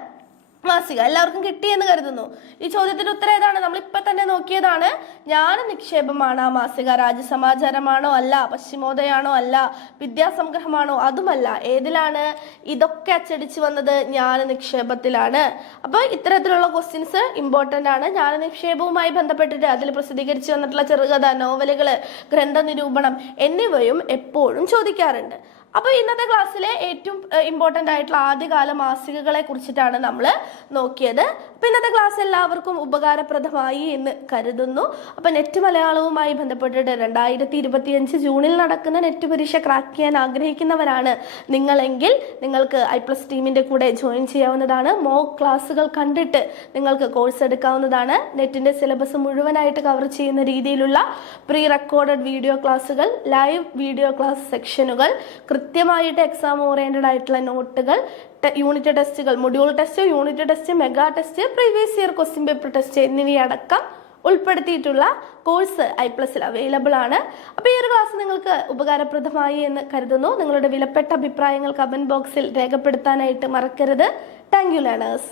മാസിക. എല്ലാവർക്കും കിട്ടിയെന്ന് കരുതുന്നു. ഈ ചോദ്യത്തിന്റെ ഉത്തരം ഏതാണ്? നമ്മൾ ഇപ്പൊ തന്നെ നോക്കിയതാണ്. ജ്ഞാനനിക്ഷേപമാണ് ആ മാസിക. രാജ്യസമാചാരമാണോ? അല്ല. പശ്ചിമോദയാണോ? അല്ല. വിദ്യാസംഗ്രഹമാണോ? അതുമല്ല. ഏതിലാണ്? ഇതൊക്കെ അച്ചടിച്ചു വന്നത് ജ്ഞാനനിക്ഷേപത്തിലാണ്. അപ്പൊ ഇത്തരത്തിലുള്ള ക്വസ്റ്റ്യൻസ് ഇമ്പോർട്ടന്റ് ആണ്. ജ്ഞാനനിക്ഷേപവുമായി ബന്ധപ്പെട്ടിട്ട് അതിൽ പ്രസിദ്ധീകരിച്ചു വന്നിട്ടുള്ള ചെറുകഥ, നോവലുകള്, ഗ്രന്ഥ നിരൂപണം എന്നിവയും എപ്പോഴും ചോദിക്കാറുണ്ട്. അപ്പൊ ഇന്നത്തെ ക്ലാസ്സിലെ ഏറ്റവും ഇമ്പോർട്ടന്റ് ആയിട്ടുള്ള ആദ്യകാല മാസികകളെ കുറിച്ചിട്ടാണ് നമ്മൾ നോക്കിയത്. അപ്പൊ ഇന്നത്തെ ക്ലാസ് എല്ലാവർക്കും ഉപകാരപ്രദമായി എന്ന് കരുതുന്നു. അപ്പൊ നെറ്റ് മലയാളവുമായി ബന്ധപ്പെട്ടിട്ട് 2025 ജൂണിൽ നടക്കുന്ന നെറ്റ് പരീക്ഷ ക്രാക്ക് ചെയ്യാൻ ആഗ്രഹിക്കുന്നവരാണ് നിങ്ങളെങ്കിൽ നിങ്ങൾക്ക് i+ ടീമിന്റെ കൂടെ ജോയിൻ ചെയ്യാവുന്നതാണ്. മോക്ക് ക്ലാസ്സുകൾ കണ്ടിട്ട് നിങ്ങൾക്ക് കോഴ്സ് എടുക്കാവുന്നതാണ്. നെറ്റിന്റെ സിലബസ് മുഴുവനായിട്ട് കവർ ചെയ്യുന്ന രീതിയിലുള്ള പ്രീ റെക്കോർഡഡ് വീഡിയോ ക്ലാസ്സുകൾ, ലൈവ് വീഡിയോ ക്ലാസ് സെക്ഷനുകൾ, കൃത്യമായിട്ട് എക്സാം ഓറിയന്റഡ് ആയിട്ടുള്ള നോട്ടുകൾ, യൂണിറ്റ് ടെസ്റ്റുകൾ, module test, unit test, mega test, previous year question paper test എന്നിവയടക്കം ഉൾപ്പെടുത്തിയിട്ടുള്ള കോഴ്സ് i+ൽ അവൈലബിൾ ആണ്. അപ്പോൾ ഈ ഒരു ക്ലാസ് നിങ്ങൾക്ക് ഉപകാരപ്രദമായി എന്ന് കരുതുന്നു. നിങ്ങളുടെ വിലപ്പെട്ട അഭിപ്രായങ്ങൾ കമന്റ് ബോക്സിൽ രേഖപ്പെടുത്താനായിട്ട് മറക്കരുത്. Thank you learners.